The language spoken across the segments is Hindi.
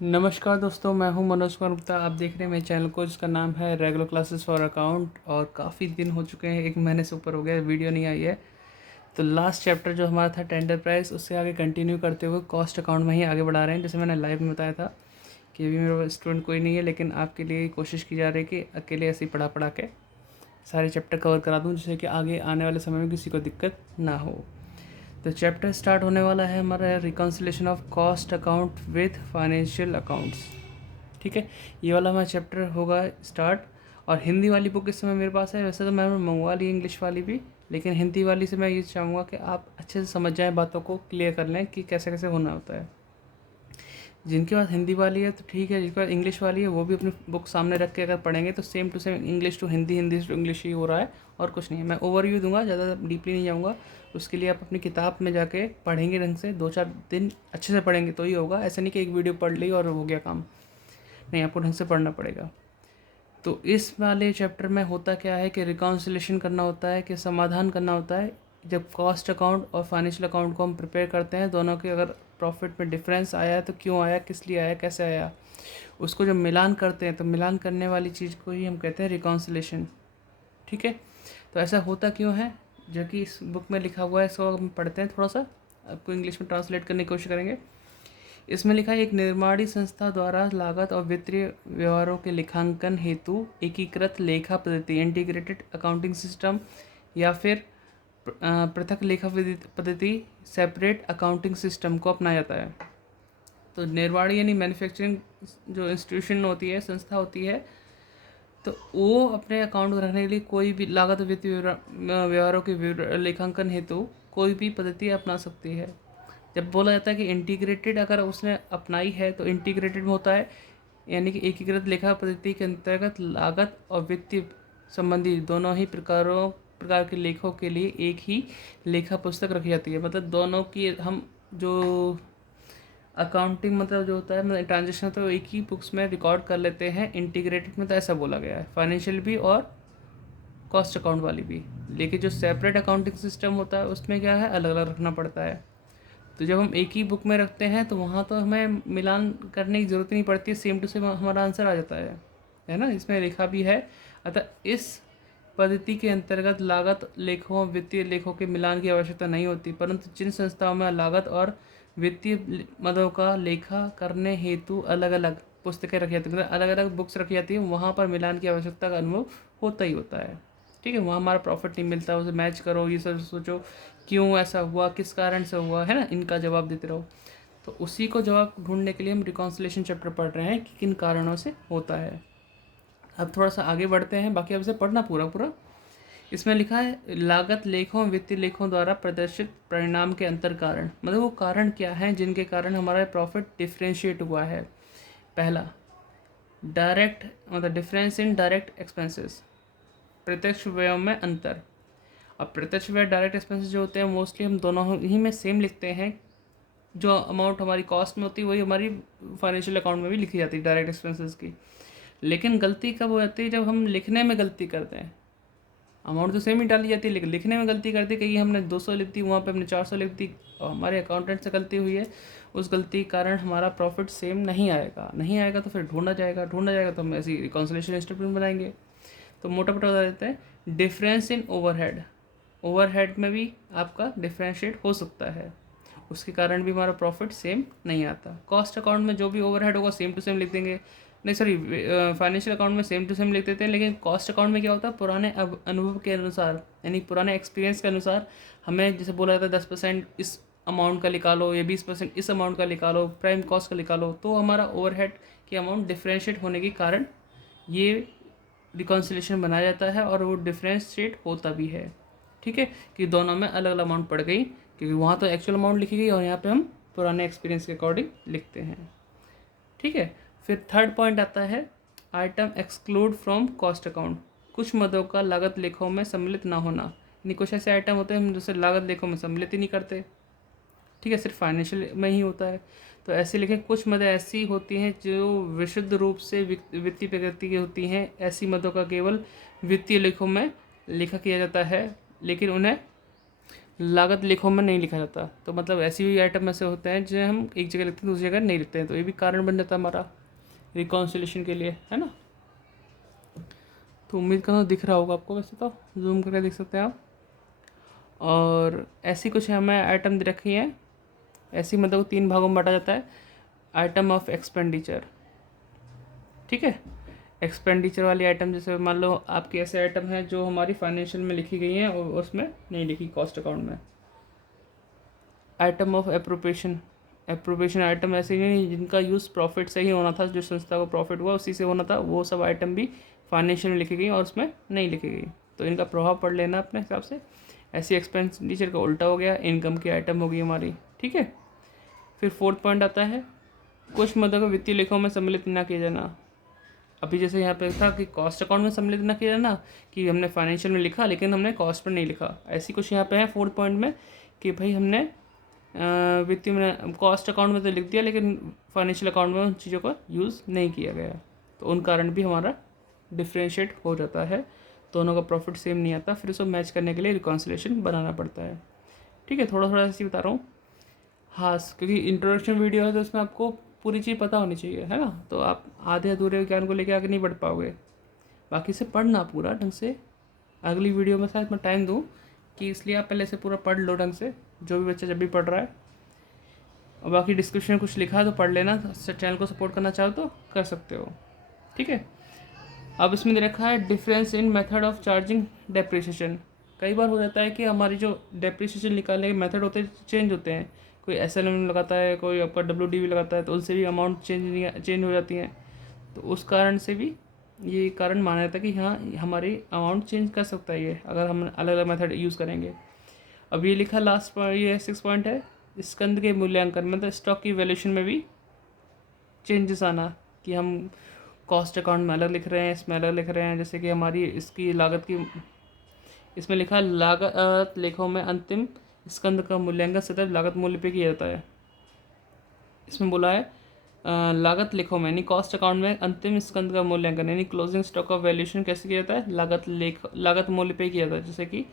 नमस्कार दोस्तों, मैं हूं मनोज कुमार गुप्ता। आप देख रहे हैं मेरे चैनल को जिसका नाम है रेगुलर क्लासेस फॉर अकाउंट। और काफ़ी दिन हो चुके हैं, 1 महीने से ऊपर हो गया, वीडियो नहीं आई है। तो लास्ट चैप्टर जो हमारा था टेंडर प्राइस, उससे आगे कंटिन्यू करते हुए कॉस्ट अकाउंट में ही आगे बढ़ा रहे हैं। जैसे मैंने लाइव में बताया था कि अभी मेरा स्टूडेंट कोई नहीं है, लेकिन आपके लिए कोशिश की जा रही है कि अकेले ऐसे ही पढ़ा पढ़ा के सारे चैप्टर कवर करा दूँ, जिससे कि आगे आने वाले समय में किसी को दिक्कत ना हो। तो चैप्टर स्टार्ट होने वाला है हमारा reconciliation of cost account with financial accounts. ठीक है, ये वाला हमारा चैप्टर होगा स्टार्ट। और हिंदी वाली बुक इस समय मेरे पास है। वैसे तो मैंने मंगवा ली इंग्लिश वाली भी, लेकिन हिंदी वाली से मैं ये चाहूँगा कि आप अच्छे से समझ जाएं, बातों को क्लियर कर लें कि कैसे कैसे होना होता है। जिनके पास हिंदी वाली है तो ठीक है, जिनके पास इंग्लिश वाली है वो भी अपनी बुक सामने रख के अगर पढ़ेंगे तो same to same English to Hindi, Hindi to English ही हो रहा है और कुछ नहीं है। मैं ओवरव्यू दूंगा, ज़्यादा डीपली नहीं जाऊँगा। उसके लिए आप अपनी किताब में जाके पढ़ेंगे ढंग से, 2-4 दिन अच्छे से पढ़ेंगे तो ही होगा। ऐसा नहीं कि एक वीडियो पढ़ ली और हो गया काम, नहीं, आपको ढंग से पढ़ना पड़ेगा। तो इस वाले चैप्टर में होता क्या है कि रिकॉन्सिलेशन करना होता है, कि समाधान करना होता है। जब कॉस्ट अकाउंट और फाइनेंशियल अकाउंट को हम प्रिपेयर करते हैं, दोनों के अगर प्रॉफिट में डिफरेंस आया है तो क्यों आया, किस लिए आया, कैसे आया, उसको जब मिलान करते हैं तो मिलान करने वाली चीज़ को ही हम कहते हैं रिकॉन्सिलेशन। ठीक है, तो ऐसा होता क्यों है, जो कि इस बुक में लिखा हुआ है, इसको हम पढ़ते हैं, थोड़ा सा आपको इंग्लिश में ट्रांसलेट करने की कोशिश करेंगे। इसमें लिखा है, एक निर्माणी संस्था द्वारा लागत और वित्तीय व्यवहारों के लेखांकन हेतु एकीकृत लेखा पद्धति, इंटीग्रेटेड अकाउंटिंग सिस्टम, या फिर पृथक लेखा पद्धति, सेपरेट अकाउंटिंग सिस्टम को अपनाया जाता है। तो निर्माणी यानी मैन्युफैक्चरिंग जो इंस्टीट्यूशन होती है, संस्था होती है, तो वो अपने अकाउंट को रखने के लिए कोई भी लागत वित्तीय व्यवहारों के लेखांकन हेतु कोई भी पद्धति अपना सकती है। जब बोला जाता है कि इंटीग्रेटेड अगर उसने अपनाई है तो इंटीग्रेटेड में होता है, यानी कि एकीकृत लेखा पद्धति के अंतर्गत लागत और वित्तीय संबंधी दोनों ही प्रकार के लेखों के लिए एक ही लेखा पुस्तक रखी जाती है। मतलब दोनों की हम जो अकाउंटिंग मतलब जो होता है, मतलब ट्रांजेक्शन तो एक ही बुक्स में रिकॉर्ड कर लेते हैं। इंटीग्रेटेड में तो ऐसा बोला गया है, फाइनेंशियल भी और कॉस्ट अकाउंट वाली भी। लेकिन जो सेपरेट अकाउंटिंग सिस्टम होता है उसमें क्या है, अलग अलग रखना पड़ता है। तो जब हम एक ही बुक में रखते हैं तो वहाँ तो हमें मिलान करने की ज़रूरत नहीं पड़ती, सेम टू सेम हमारा आंसर आ जाता है ना, इसमें लिखा भी है। अतः इस पद्धति के अंतर्गत लागत लेखों वित्तीय लेखों के मिलान की आवश्यकता नहीं होती, परंतु जिन संस्थाओं में लागत और वित्तीय मदों का लेखा करने हेतु अलग अलग पुस्तकें रखी जाती हैं, मतलब अलग अलग बुक्स रखी जाती हैं, वहाँ पर मिलान की आवश्यकता का अनुभव होता ही होता है। ठीक है, वहाँ हमारा प्रॉफिट नहीं मिलता, उसे मैच करो, ये सब सोचो क्यों ऐसा हुआ, किस कारण से हुआ, है ना, इनका जवाब देते रहो। तो उसी को जवाब ढूंढने के लिए हम रिकॉन्सिलेशन चैप्टर पढ़ रहे हैं कि किन कारणों से होता है। अब थोड़ा सा आगे बढ़ते हैं, बाकी अब से पढ़ना पूरा पूरा। इसमें लिखा है, लागत लेखों वित्तीय लेखों द्वारा प्रदर्शित परिणाम के अंतर कारण, मतलब वो कारण क्या हैं जिनके कारण हमारा प्रॉफिट डिफ्रेंशिएट हुआ है। पहला, डायरेक्ट मतलब डिफरेंस इन डायरेक्ट एक्सपेंसेस, प्रत्यक्ष व्ययों में अंतर। अब प्रत्यक्ष व्यय डायरेक्ट एक्सपेंसेस जो होते हैं मोस्टली हम दोनों ही में सेम लिखते हैं। जो अमाउंट हमारी कॉस्ट में होती है वही हमारी फाइनेंशियल अकाउंट में भी लिखी जाती है, डायरेक्ट एक्सपेंसेस की। लेकिन गलती कब हो जाती है, जब हम लिखने में गलती करते हैं। अमाउंट तो सेम ही डाली जाती है, लेकिन लिखने में गलती करती है, कहीं हमने 200 लिख दी, वहाँ पे हमने 400 लिख दी, और हमारे अकाउंटेंट से गलती हुई है, उस गलती के कारण हमारा प्रॉफिट सेम नहीं आएगा। नहीं आएगा तो फिर ढूंढा जाएगा, तो हम ऐसी रिकॉन्सिलेशन स्टेटमेंट बनाएंगे। तो मोटा मोटा बता देते हैं, डिफरेंस इन ओवरहेड, ओवरहेड में भी आपका डिफ्रेंशिएट हो सकता है, उसके कारण भी हमारा प्रॉफिट सेम नहीं आता। कॉस्ट अकाउंट में जो भी ओवरहेड होगा सेम टू सेम लिख देंगे, नहीं सॉरी, फाइनेंशियल अकाउंट में सेम टू सेम लिख देते हैं। लेकिन कॉस्ट अकाउंट में क्या होता है, पुराने अनुभव के अनुसार, यानी पुराने एक्सपीरियंस के अनुसार हमें जैसे बोला जाता है 10% इस अमाउंट का निकालो या 20% इस अमाउंट का निकालो, प्राइम कॉस्ट का निकालो, तो हमारा ओवरहेड की अमाउंट डिफ्रेंशिएट होने के कारण ये रिकॉन्सिलेशन बनाया जाता है और वो डिफ्रेंशिएट होता भी है। ठीक है, कि दोनों में अलग अलग अमाउंट पड़ गई, क्योंकि वहाँ तो एक्चुअल अमाउंट लिखी गई और यहाँ पे हम पुराने एक्सपीरियंस के अकॉर्डिंग लिखते हैं। ठीक है, फिर थर्ड पॉइंट आता है, item exclude from cost account, कुछ मदों का लागत लेखों में सम्मिलित ना होना। यानी कुछ ऐसे आइटम होते हैं हम जैसे लागत लेखों में सम्मिलित ही नहीं करते। ठीक है, सिर्फ फाइनेंशियल में ही होता है। तो ऐसे लिखें, कुछ मदें ऐसी होती हैं जो विशुद्ध रूप से वित्तीय प्रकृति की होती हैं, ऐसी मदों का केवल वित्तीय लेखों में लिखा किया जाता है, लेकिन उन्हें लागत लेखों में नहीं लिखा जाता। तो मतलब ऐसी भी आइटम ऐसे होते हैं जो हम एक जगह लिखते हैं दूसरी जगह नहीं लिखते हैं, तो ये भी कारण बन जाता है हमारा रिकॉन्सिलेशन के लिए, है ना। तो उम्मीद करता हूँ दिख रहा होगा आपको, वैसे तो जूम करके देख सकते हैं आप। और ऐसी कुछ हमें आइटम दे रखी है, ऐसी मतलब 3 भागों में बांटा जाता है। आइटम ऑफ एक्सपेंडिचर, ठीक है। एक्सपेंडिचर वाली आइटम, जैसे मान लो आपकी ऐसे आइटम है जो हमारी फाइनेंशियल में लिखी गई हैं और उसमें नहीं लिखी कॉस्ट अकाउंट में। Item of appropriation, appropriation item ऐसे ही नहीं जिनका यूज़ प्रॉफिट से ही होना था, जो संस्था को प्रॉफिट हुआ उसी से होना था, वो सब आइटम भी फाइनेंशियल में लिखी गई और उसमें नहीं लिखी गई, तो इनका प्रभाव पढ़ लेना अपने हिसाब से। ऐसी एक्सपेंडिचर का उल्टा हो गया, इनकम की आइटम होगी हमारी, ठीक है। फिर 4th पॉइंट आता है, कुछ मदों को वित्तीय लेखों में सम्मिलित न किया जाना। अभी जैसे यहाँ पे था कि कॉस्ट अकाउंट में सम्मिलित न किया जाना, कि हमने फाइनेंशियल में लिखा लेकिन हमने कॉस्ट पर नहीं लिखा, ऐसी कुछ यहाँ पे है 4th पॉइंट में कि भाई हमने वित्तीय में कॉस्ट अकाउंट में तो लिख दिया लेकिन फाइनेंशियल अकाउंट में उन चीज़ों का यूज़ नहीं किया गया, तो उन कारण भी हमारा डिफ्रेंशिएट हो जाता है, दोनों का प्रॉफिट सेम नहीं आता, फिर उसको मैच करने के लिए रिकॉन्सिलेशन बनाना पड़ता है, ठीक है। थोड़ा थोड़ा ऐसे ही बता रहा हूँ, हाँ, क्योंकि इंट्रोडक्शन वीडियो है तो उसमें आपको पूरी चीज़ पता होनी चाहिए, है ना। तो आप आधे अधूरे ज्ञान को लेकर आगे नहीं बढ़ पाओगे, बाकी से पढ़ना पूरा ढंग से। अगली वीडियो में शायद मैं टाइम दूँ कि इसलिए आप पहले से पूरा पढ़ लो ढंग से, जो भी बच्चा जब भी पढ़ रहा है। और बाकी डिस्क्रिप्शन में कुछ लिखा है तो पढ़ लेना, चैनल को सपोर्ट करना चाहो तो कर सकते हो, ठीक है। अब इसमें दे रखा है difference in method of charging depreciation. कई बार हो जाता है कि हमारी जो डेप्रिसिएशन निकालने के मेथड होते हैं चेंज होते हैं, कोई SLM लगाता है, कोई आपका WDV लगाता है, तो उनसे भी अमाउंट चेंज हो जाती हैं, तो उस कारण से भी ये कारण माना जाता है कि हाँ हमारी अमाउंट चेंज कर सकता है ये, अगर हम अलग अलग मेथड यूज़ करेंगे। अब ये लिखा लास्ट पॉइंट, ये 6 पॉइंट है, स्कंद के मूल्यांकन मतलब स्टॉक की वैल्यूएशन में भी चेंजेस आना, कि हम कॉस्ट अकाउंट में अलग लिख रहे हैं, इसमें अलग लिख रहे हैं, जैसे कि हमारी इसकी लागत की, इसमें लिखा लागत लेखों में अंतिम स्कंद का मूल्यांकन सदैव लागत मूल्य पे किया जाता है। इसमें बोला है लागत लेखों में यानी कॉस्ट अकाउंट में अंतिम स्कंद का मूल्यांकन यानी क्लोजिंग स्टॉक ऑफ वैल्यूएशन कैसे किया जाता है, लागत मूल्य पे किया जाता है, जैसे कि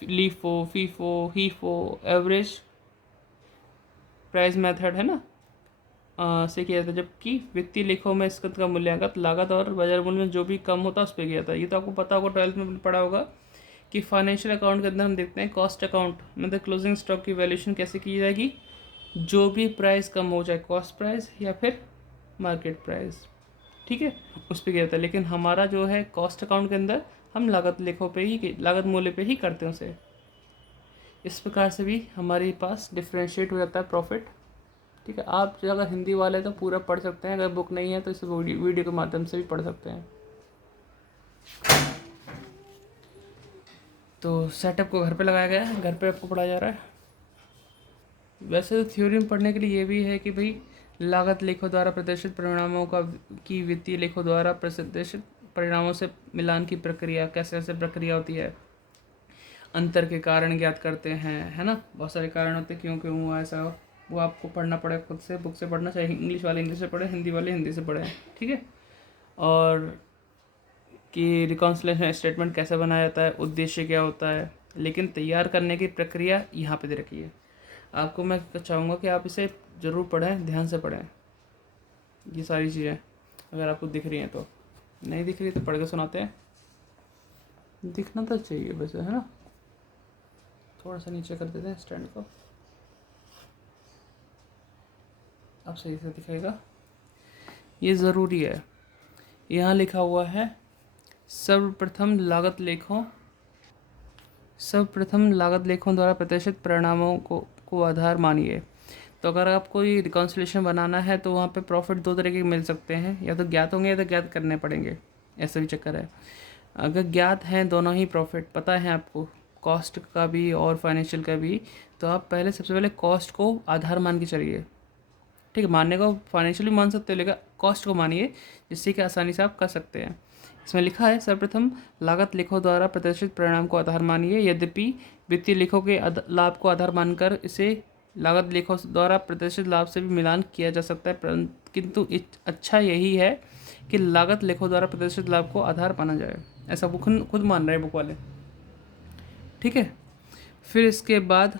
LIFO, FIFO, HIFO, average price method, है ना, से किया जाता है। जबकि वित्तीय लेखों में स्कंद का मूल्यांकन लागत और बाजार मूल्य में जो भी कम होता है उस पर किया जाता है। ये तो आपको पता होगा, 12th में पढ़ा होगा कि फाइनेंशियल अकाउंट के अंदर हम देखते हैं कॉस्ट अकाउंट मतलब क्लोजिंग स्टॉक की वैल्यूएशन कैसे की जाएगी, जो भी प्राइस कम हो, चाहे कॉस्ट प्राइस या फिर मार्केट प्राइस, ठीक है, उस पर किया जाता है। लेकिन हमारा जो है कॉस्ट अकाउंट के अंदर हम लागत लेखों पे ही, लागत मूल्य पे ही करते हैं उसे। इस प्रकार से भी हमारे पास डिफ्रेंशिएट हो जाता है प्रॉफिट, ठीक है। आप जो अगर हिंदी वाले तो पूरा पढ़ सकते हैं, अगर बुक नहीं है तो इस वीडियो के माध्यम से भी पढ़ सकते हैं। तो सेटअप को घर पे लगाया गया है, घर पे आपको पढ़ाया जा रहा है। वैसे तो थ्योरी में पढ़ने के लिए ये भी है कि भाई लागत लेखों द्वारा प्रदर्शित परिणामों का की वित्तीय लेखों द्वारा प्रदर्शित परिणामों से मिलान की प्रक्रिया कैसे कैसे प्रक्रिया होती है, अंतर के कारण ज्ञात करते हैं, है ना। बहुत सारे कारण होते हैं क्यों क्यों हुआ ऐसा, वो आपको पढ़ना पड़ेगा खुद से, बुक से पढ़ना, चाहे इंग्लिश वाले इंग्लिश से पढ़े, हिंदी वाले हिंदी से पढ़े, ठीक है। और कि रिकॉन्सिलेशन स्टेटमेंट कैसे बनाया जाता है, उद्देश्य क्या होता है, लेकिन तैयार करने की प्रक्रिया यहाँ पे दे रखी है। आपको मैं चाहूँगा कि आप इसे ज़रूर पढ़ें, ध्यान से पढ़ें ये सारी चीज़ें, अगर आपको दिख रही हैं तो। नहीं दिख रही तो पढ़ के सुनाते हैं, दिखना तो चाहिए वैसे, है ना। थोड़ा सा नीचे कर देते हैं स्टैंड को, अब सही से दिखेगा, ये ज़रूरी है। यहाँ लिखा हुआ है सर्वप्रथम लागत लेखों द्वारा प्रदर्शित परिणामों को आधार मानिए। तो अगर आपको कोई रिकॉन्सिलेशन बनाना है तो वहाँ पे प्रॉफिट 2 तरीके के मिल सकते हैं, या तो ज्ञात होंगे या तो ज्ञात करने पड़ेंगे, ऐसा भी चक्कर है। अगर ज्ञात हैं दोनों ही प्रॉफिट पता है आपको, कॉस्ट का भी और फाइनेंशियल का भी, तो आप सबसे पहले कॉस्ट को आधार मान के चलिए, ठीक है। मानने को फाइनेंशियली मान सकते हो लेकिन कॉस्ट को मानिए, जिससे कि आसानी से आप कर सकते हैं। इसमें लिखा है सर्वप्रथम लागत लेखों द्वारा प्रदर्शित परिणाम को आधार मानिए। यद्यपि वित्तीय लेखों के लाभ को आधार मानकर इसे लागत लेखों द्वारा प्रदर्शित लाभ से भी मिलान किया जा सकता है, किंतु अच्छा यही है कि लागत लेखों द्वारा प्रदर्शित लाभ को आधार माना जाए, ऐसा वो खुद मान रहे हैं बुक वाले, ठीक है। फिर इसके बाद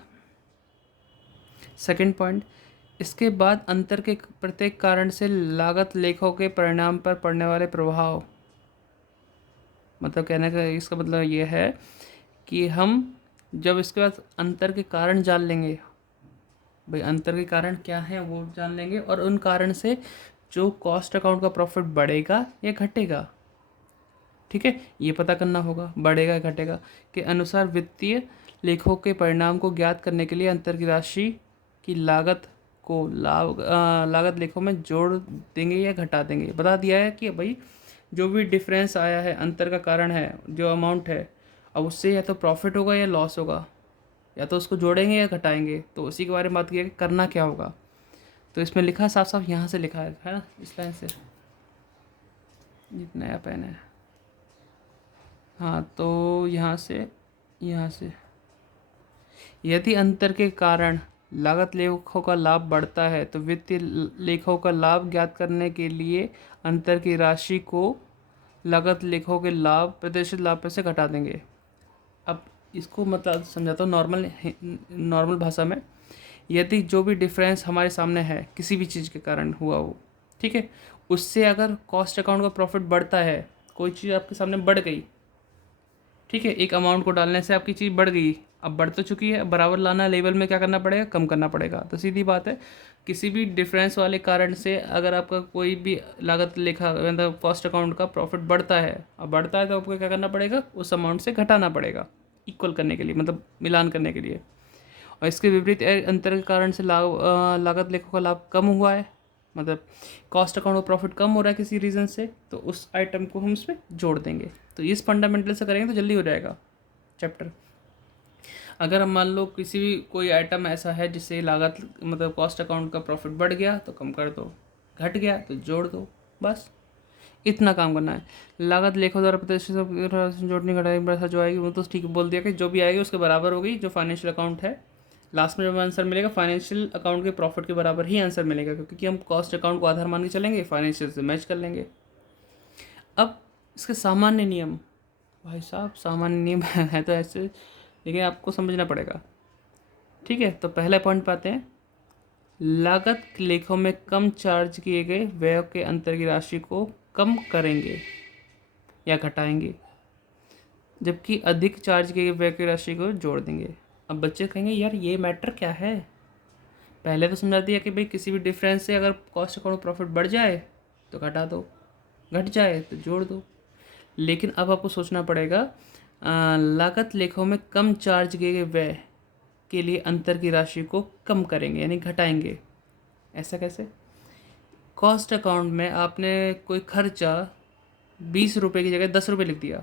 सेकंड पॉइंट, इसके बाद अंतर के प्रत्येक कारण से लागत लेखों के परिणाम पर पड़ने वाले प्रभाव। मतलब कहने का इसका मतलब ये है कि हम जब इसके बाद अंतर के कारण जान लेंगे, भाई अंतर के कारण क्या है वो जान लेंगे, और उन कारण से जो कॉस्ट अकाउंट का प्रॉफिट बढ़ेगा या घटेगा, ठीक है, ये पता करना होगा बढ़ेगा या घटेगा के अनुसार वित्तीय लेखों के परिणाम को ज्ञात करने के लिए अंतर की राशि की लागत को लागत लेखों में जोड़ देंगे या घटा देंगे। बता दिया है कि भाई जो भी डिफरेंस आया है, अंतर का कारण है, जो अमाउंट है, अब उससे या तो प्रॉफिट होगा या लॉस होगा, या तो उसको जोड़ेंगे या घटाएंगे, तो उसी के बारे में बात किया कि करना क्या होगा। तो इसमें लिखा है साफ साफ, यहाँ से लिखा है ना, इस लाइन से, ये नया पेन है, हाँ, तो यहाँ से यदि अंतर के कारण लागत लेखों का लाभ बढ़ता है तो वित्तीय लेखों का लाभ ज्ञात करने के लिए अंतर की राशि को लागत लेखों के लाभ प्रदर्शित लाभ पर से घटा देंगे। अब इसको मतलब समझाता हूँ नॉर्मल भाषा में। यदि जो भी डिफरेंस हमारे सामने है किसी भी चीज़ के कारण हुआ हो, ठीक है, उससे अगर कॉस्ट अकाउंट का प्रॉफिट बढ़ता है, कोई चीज़ आपके सामने बढ़ गई, ठीक है, एक अमाउंट को डालने से आपकी चीज़ बढ़ गई, अब बढ़ तो चुकी है, बराबर लाना लेवल में क्या करना पड़ेगा, कम करना पड़ेगा। तो सीधी बात है, किसी भी डिफरेंस वाले कारण से अगर आपका कोई भी लागत लेखा मतलब कॉस्ट अकाउंट का प्रॉफिट बढ़ता है, अब बढ़ता है तो आपको क्या करना पड़ेगा, उस अमाउंट से घटाना पड़ेगा इक्वल करने के लिए, मतलब मिलान करने के लिए। और इसके विपरीत अंतर के कारण से लागत लेखों का लाभ कम हुआ है, मतलब कॉस्ट अकाउंट का प्रॉफिट कम हो रहा है किसी रीज़न से, तो उस आइटम को हम उसमें जोड़ देंगे। तो इस फंडामेंटल से करेंगे तो जल्दी हो जाएगा चैप्टर। अगर हम मान लो किसी भी कोई आइटम ऐसा है जिससे लागत मतलब कॉस्ट अकाउंट का प्रॉफिट बढ़ गया तो कम कर दो, घट गया तो जोड़ दो, बस इतना काम करना है। लागत लेखों द्वारा प्रदर्शित जोड़ने घटाने जो आएगी वो तो ठीक बोल दिया कि जो भी आएगी उसके बराबर होगी जो फाइनेंशियल अकाउंट है। लास्ट में जब आंसर मिलेगा फाइनेंशियल अकाउंट के प्रॉफिट के बराबर ही आंसर मिलेगा, क्योंकि हम कॉस्ट अकाउंट को आधार मान के चलेंगे, फाइनेंशियल से मैच कर लेंगे। अब इसके सामान्य नियम, भाई साहब सामान्य नियम है तो ऐसे, लेकिन आपको समझना पड़ेगा, ठीक है। तो पहला पॉइंट पाते हैं, लागत लेखों में कम चार्ज किए गए व्यय के अंतर की राशि को कम करेंगे या घटाएंगे, जबकि अधिक चार्ज किए गए व्यय की राशि को जोड़ देंगे। अब बच्चे कहेंगे यार ये मैटर क्या है, पहले तो समझा दिया कि भाई किसी भी डिफरेंस से अगर कॉस्ट अकाउंट प्रॉफिट बढ़ जाए तो घटा दो, घट जाए तो जोड़ दो। लेकिन अब आपको सोचना पड़ेगा, लागत लेखों में कम चार्ज किए गए व्यय के लिए अंतर की राशि को कम करेंगे यानी घटाएंगे, ऐसा कैसे। कॉस्ट अकाउंट में आपने कोई खर्चा 20 रुपये की जगह 10 रुपये लिख दिया,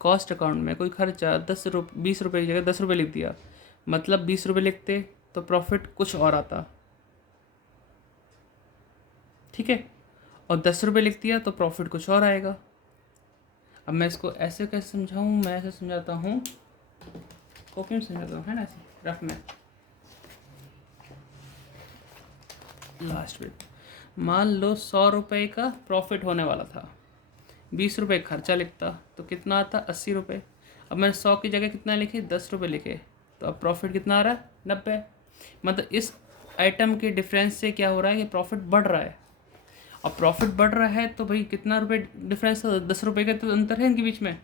कॉस्ट अकाउंट में कोई खर्चा 20 रुपये की जगह 10 रुपये लिख दिया, मतलब 20 रुपये लिखते तो प्रॉफिट कुछ और आता, ठीक है, और 10 रुपये लिख दिया तो प्रॉफिट कुछ और आएगा। अब मैं इसको ऐसे कैसे समझाऊँ, मैं ऐसे समझाता हूँ, कॉपी में समझाता हूँ, है ना, ऐसे रफ में। लास्ट में मान लो 100 रुपये का प्रॉफिट होने वाला था, 20 रुपये खर्चा लिखता तो कितना आता, 80 रुपये। अब मैंने 100 की जगह कितना लिखे, 10 रुपये लिखे, तो अब प्रॉफिट कितना आ रहा है, 90। मतलब इस आइटम के डिफरेंस से क्या हो रहा है कि प्रॉफिट बढ़ रहा है। अब प्रॉफिट बढ़ रहा है तो भाई कितना रुपये डिफरेंस था, 10 रुपये का तो अंतर है इनके बीच में,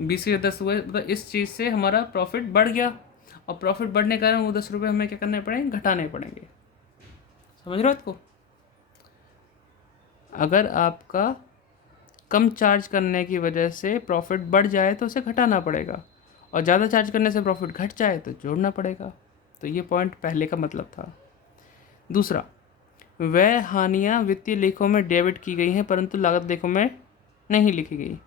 20 से 10 हुए, मतलब इस चीज़ से हमारा प्रॉफिट बढ़ गया, और प्रॉफिट बढ़ने के कारण वो 10 रुपये हमें क्या करने पड़ेंगे, घटाने पड़ेंगे। समझ रहे हो इसको। अगर आपका कम चार्ज करने की वजह से प्रॉफिट बढ़ जाए तो उसे घटाना पड़ेगा, और ज़्यादा चार्ज करने से प्रॉफिट घट जाए तो जोड़ना पड़ेगा। तो ये पॉइंट पहले का मतलब था। दूसरा, व्यय हानियाँ वित्तीय लेखों में डेबिट की गई हैं परंतु लागत लेखों में नहीं लिखी गई।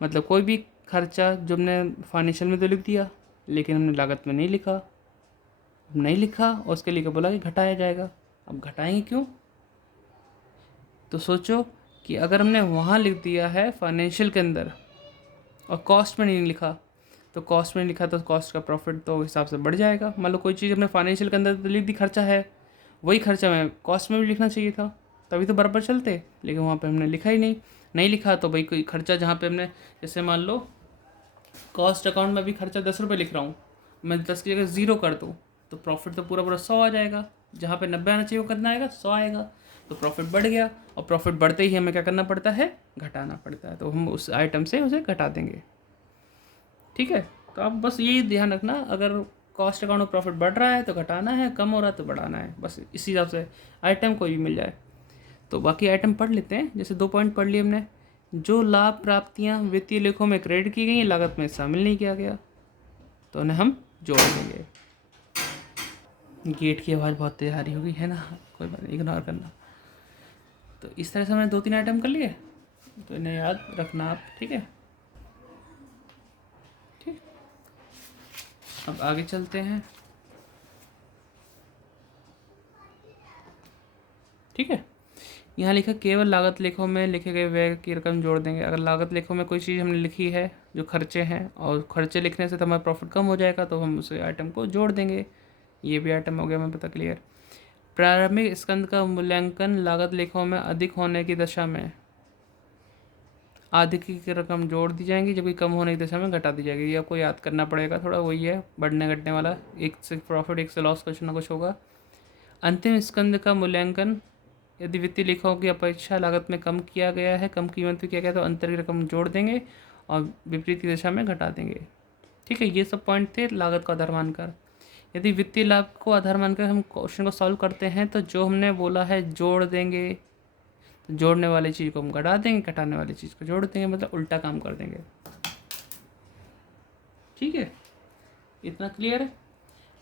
मतलब कोई भी खर्चा जो हमने फाइनेंशियल में तो लिख दिया लेकिन हमने लागत में नहीं लिखा, नहीं लिखा और उसके लिए बोला कि घटाया जाएगा। अब घटाएंगे क्यों, तो सोचो कि अगर हमने वहाँ लिख दिया है फाइनेंशियल के अंदर और कॉस्ट में नहीं लिखा, तो कॉस्ट में नहीं लिखा तो कॉस्ट का प्रॉफिट तो हिसाब से बढ़ जाएगा। मान लो कोई चीज़ हमने फाइनेंशियल के अंदर तो लिख दी खर्चा है, वही खर्चा में कॉस्ट में भी लिखना चाहिए था, तभी तो बराबर चलते, लेकिन वहाँ पे हमने लिखा ही नहीं, नहीं लिखा तो भाई कोई खर्चा जहाँ पे हमने, जैसे मान लो कॉस्ट अकाउंट में अभी खर्चा 10 रुपये लिख रहा हूँ, मैं 10 की जगह 0 कर दूँ तो प्रॉफिट तो पूरा पूरा 100 आ जाएगा। जहाँ पे 90 आना चाहिए वो कितना आएगा, 100 आएगा। तो प्रॉफिट बढ़ गया, और प्रॉफिट बढ़ते ही हमें क्या करना पड़ता है, घटाना पड़ता है। तो हम उस आइटम से उसे घटा देंगे। ठीक है, तो आप बस यही ध्यान रखना, अगर कॉस्ट अकाउंट में प्रॉफिट बढ़ रहा है तो घटाना है, कम हो रहा है तो बढ़ाना है, बस इसी हिसाब से आइटम कोई भी मिल जाए। तो बाकी आइटम पढ़ लेते हैं। जैसे 2 पॉइंट पढ़ लिए हमने। जो लाभ प्राप्तियां वित्तीय लेखों में क्रेडिट की गई, लागत में शामिल नहीं किया गया, तो उन्हें हम जोड़ देंगे। गेट की आवाज़ बहुत तेज आ रही होगी, है ना, कोई बात नहीं, इग्नोर करना। तो इस तरह से हमने 2-3 आइटम कर लिए, तो इन्हें याद रखना आप। ठीक है, ठीक। अब आगे चलते हैं। ठीक है, यहाँ लिखा केवल लागत लेखों में लिखे गए व्यय की रकम जोड़ देंगे। अगर लागत लेखों में कोई चीज़ हमने लिखी है जो खर्चे हैं, और खर्चे लिखने से तो हमारा प्रॉफिट कम हो जाएगा, तो हम उस आइटम को जोड़ देंगे। ये भी आइटम हो गया हमें पता, क्लियर। प्रारंभिक स्कंद का मूल्यांकन लागत लेखों में अधिक होने की दशा में आधी की रकम जोड़ दी जाएंगी, जबकि कम होने की दशा में घटा दी जाएगी। ये आपको याद करना पड़ेगा थोड़ा, वही है बढ़ने घटने वाला, एक से प्रॉफिट एक से लॉस, कुछ ना कुछ होगा। अंतिम स्कंद का मूल्यांकन यदि वित्तीय लेखाओं की अपेक्षा लागत में कम किया गया है, कम कीमत पे किया गया, तो अंतर की रकम जोड़ देंगे और विपरीत की दिशा में घटा देंगे। ठीक है, ये सब पॉइंट थे लागत को आधार मानकर। यदि वित्तीय लाभ को आधार मानकर हम क्वेश्चन को सॉल्व करते हैं, तो जो हमने बोला है जोड़ देंगे, तो जोड़ने वाली चीज़ को हम घटा देंगे, घटाने वाली चीज़ को जोड़ देंगे, मतलब उल्टा काम कर देंगे। ठीक है, इतना क्लियर है।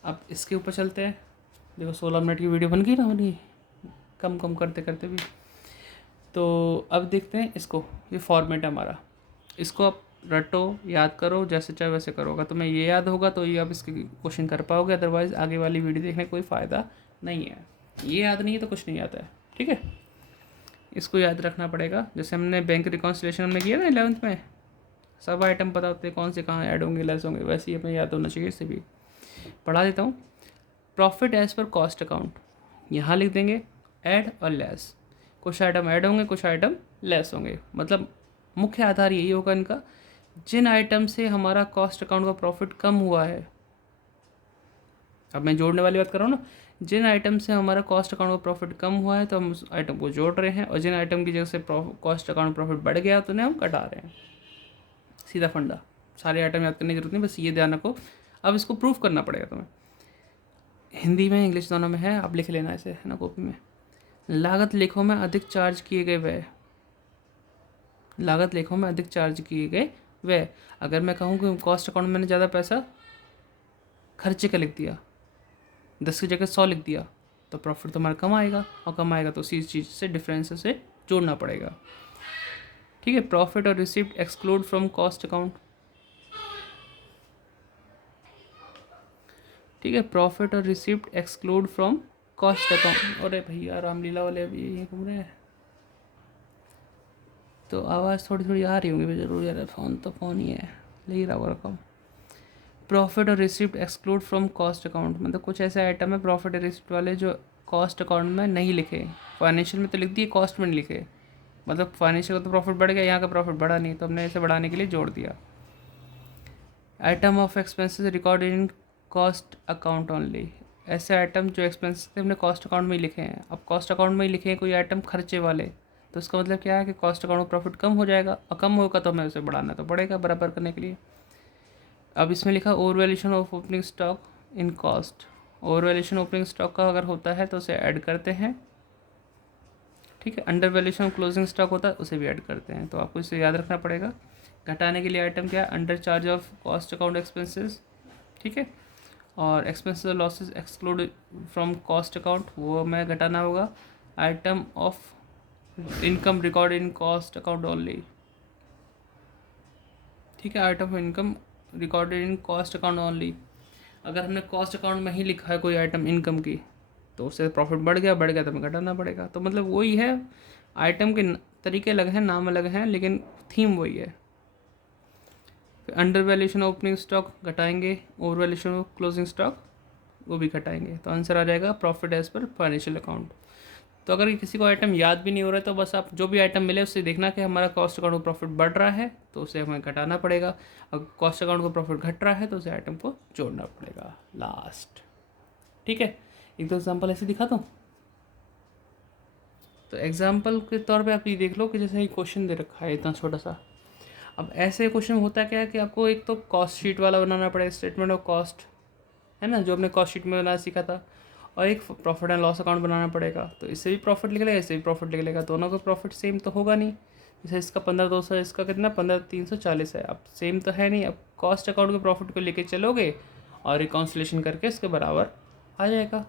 अब इसके ऊपर चलते हैं। देखो 16 मिनट की वीडियो बन गई ना, बनी कम कम करते करते भी। तो अब देखते हैं इसको, ये फॉर्मेट है हमारा, इसको आप रटो, याद करो, जैसे चाहे वैसे करोगा। तो मैं ये याद होगा तो ये आप इसके क्वेश्चन कर पाओगे, अदरवाइज़ आगे वाली वीडियो देखने का कोई फ़ायदा नहीं है। ये याद नहीं है तो कुछ नहीं आता है। ठीक है, इसको याद रखना पड़ेगा। जैसे हमने बैंक रिकॉन्सिलेशन में किया ना 11th में, सब आइटम पता होते हैं कौन से कहाँ ऐड होंगे लेस होंगे, वैसे ही हमें याद होना चाहिए। इसे भी पढ़ा देता हूँ। Profit as per cost account, यहाँ लिख देंगे ऐड और लेस। कुछ आइटम ऐड होंगे, कुछ आइटम लेस होंगे, मतलब मुख्य आधार यही होगा इनका, जिन आइटम से हमारा कॉस्ट अकाउंट का प्रॉफिट कम हुआ है। अब मैं जोड़ने वाली बात कर रहा हूँ ना, जिन आइटम से हमारा कॉस्ट अकाउंट का प्रॉफिट कम हुआ है तो हम उस आइटम को जोड़ रहे हैं, और जिन आइटम की जगह से कॉस्ट अकाउंट प्रॉफिट बढ़ गया तो उन्हें हम घटा रहे हैं। सीधा फंडा, सारे आइटम याद करने की जरूरत नहीं, बस ये ध्यान रखो। अब इसको प्रूफ करना पड़ेगा तुम्हें, हिंदी में इंग्लिश दोनों में है, आप लिख लेना इसे, है ना, कॉपी में। लागत लेखों में अधिक चार्ज किए गए व्यय, लागत लेखों में अधिक चार्ज किए गए व्यय। अगर मैं कहूँ कि कॉस्ट अकाउंट में मैंने ज़्यादा पैसा खर्चे का लिख दिया, 10 की जगह 100 लिख दिया, तो प्रॉफिट तो हमारा कम आएगा, और कम आएगा तो उसी चीज़ से डिफरेंस से जोड़ना पड़ेगा। ठीक है, प्रॉफिट और receipt exclude from cost account. ठीक है, प्रॉफिट और receipt exclude from cost account. अरे भैया रामलीला वाले अभी यहीं घूम रहे हैं, तो आवाज़ थोड़ी थोड़ी आ रही होंगी जरूर यार, फ़ोन तो फ़ोन ही है, ले ही रहा हुआ रकम। प्रॉफिट और receipt exclude from cost account, मतलब कुछ ऐसे आइटम है प्रॉफिट और रिसिप्ट वाले जो कॉस्ट अकाउंट में नहीं लिखे, फाइनेंशियल में तो लिख दिए, कॉस्ट में नहीं लिखे। मतलब फाइनेंशियल का तो प्रॉफिट बढ़ गया, यहाँ का प्रॉफिट बढ़ा नहीं, तो हमने इसे बढ़ाने के लिए जोड़ दिया। Item of expenses recorded in cost account only, ऐसे आइटम जो एक्सपेंसेस थे हमने कॉस्ट अकाउंट में ही लिखे हैं। अब कॉस्ट अकाउंट में ही लिखे हैं कोई आइटम खर्चे वाले, तो इसका मतलब क्या है कि कॉस्ट अकाउंट में प्रॉफिट कम हो जाएगा, और कम होगा तो हमें उसे बढ़ाना तो पड़ेगा बराबर करने के लिए। अब इसमें लिखा over valuation of opening stock in cost, over valuation opening stock का अगर होता है तो उसे ऐड करते हैं। ठीक है, अंडर वैल्यूएशन क्लोजिंग स्टॉक होता है उसे भी ऐड करते हैं, तो आपको इसे याद रखना पड़ेगा। घटाने के लिए आइटम क्या है, under charge of cost account expenses. ठीक है, और एक्सपेंसेस और losses exclude from cost account, वो हमें घटाना होगा। Item of income record in cost account only. ठीक है, item of income recorded in cost account only, अगर हमने कॉस्ट अकाउंट में ही लिखा है कोई आइटम इनकम की, तो उससे प्रॉफिट बढ़ गया तो हमें घटाना पड़ेगा। तो मतलब वही है, आइटम के तरीके अलग हैं, नाम अलग हैं, लेकिन थीम वही है। अंडर वैल्यूएशन ओपनिंग स्टॉक घटाएंगे, ओवर वैल्यूएशन क्लोजिंग स्टॉक वो भी घटाएंगे, तो आंसर आ जाएगा profit as per financial account. तो अगर किसी को आइटम याद भी नहीं हो रहा है तो बस आप जो भी आइटम मिले उससे देखना कि हमारा कॉस्ट अकाउंट को प्रॉफिट बढ़ रहा है तो उसे हमें घटाना पड़ेगा, अगर कॉस्ट अकाउंट को प्रॉफिट घट रहा है तो उसे आइटम को जोड़ना पड़ेगा लास्ट। ठीक है, एक दो एग्जाम्पल ऐसे दिखा दूँ। तो एग्जाम्पल के तौर पे आप ये देख लो कि जैसे ये क्वेश्चन दे रखा है इतना छोटा सा। अब ऐसे क्वेश्चन होता क्या है कि आपको एक तो कॉस्ट शीट वाला बनाना पड़ेगा, स्टेटमेंट ऑफ कॉस्ट, है ना, जो हमने कॉस्ट शीट में बनाना सीखा था, और एक प्रॉफिट एंड लॉस अकाउंट बनाना पड़ेगा। तो इससे भी प्रॉफिट निकलेगा, इससे भी प्रॉफिट निकलेगा, दोनों का प्रॉफिट सेम तो होगा नहीं। जैसे इसका 15,200, इसका कितना 15,340 है, अब सेम तो है नहीं। अब कॉस्ट अकाउंट के प्रॉफिट को लेके चलोगे और रिकॉन्सिलेशन करके इसके बराबर आ जाएगा।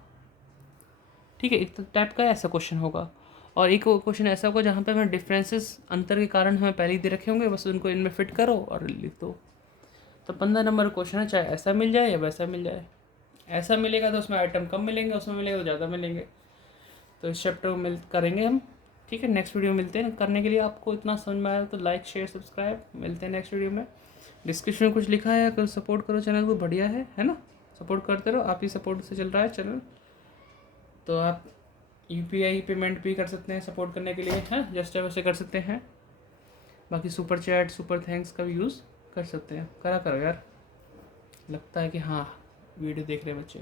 ठीक है, एक टाइप का ऐसा क्वेश्चन होगा, और एक क्वेश्चन ऐसा होगा जहाँ पे हमें डिफरेंसेस, अंतर के कारण हमें पहले ही दे रखे होंगे, बस उनको इनमें फिट करो और लिख दो। तो 15 नंबर क्वेश्चन है, चाहे ऐसा मिल जाए या वैसा मिल जाए। ऐसा मिलेगा तो उसमें आइटम कम मिलेंगे, उसमें मिलेगा तो ज़्यादा मिलेंगे। तो इस चैप्टर को करेंगे हम। ठीक है, नेक्स्ट वीडियो में मिलते हैं। करने के लिए आपको इतना समझ में आया तो लाइक शेयर सब्सक्राइब, मिलते हैं नेक्स्ट वीडियो में। डिस्क्रिप्शन में कुछ लिखा है, अगर सपोर्ट करो चैनल को, बढ़िया है ना, सपोर्ट करते रहो, आप ही सपोर्ट से चल रहा है चैनल। तो आप UPI पेमेंट भी कर सकते हैं सपोर्ट करने के लिए, हैं, जस्ट वैसे कर सकते हैं। बाकी सुपर चैट, सुपर थैंक्स का भी यूज़ कर सकते हैं, करा करो यार, लगता है कि हाँ वीडियो देख रहे हैं बच्चे।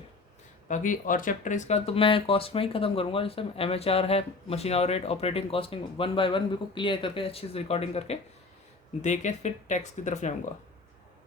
बाकी और चैप्टर इसका तो मैं कॉस्ट में ही ख़त्म करूँगा, जैसे MHR है, machine hour rate, operating costing, 1 by 1 बिल्कुल क्लियर करके अच्छी से रिकॉर्डिंग करके दे के फिर टैक्स की तरफ जाऊँगा।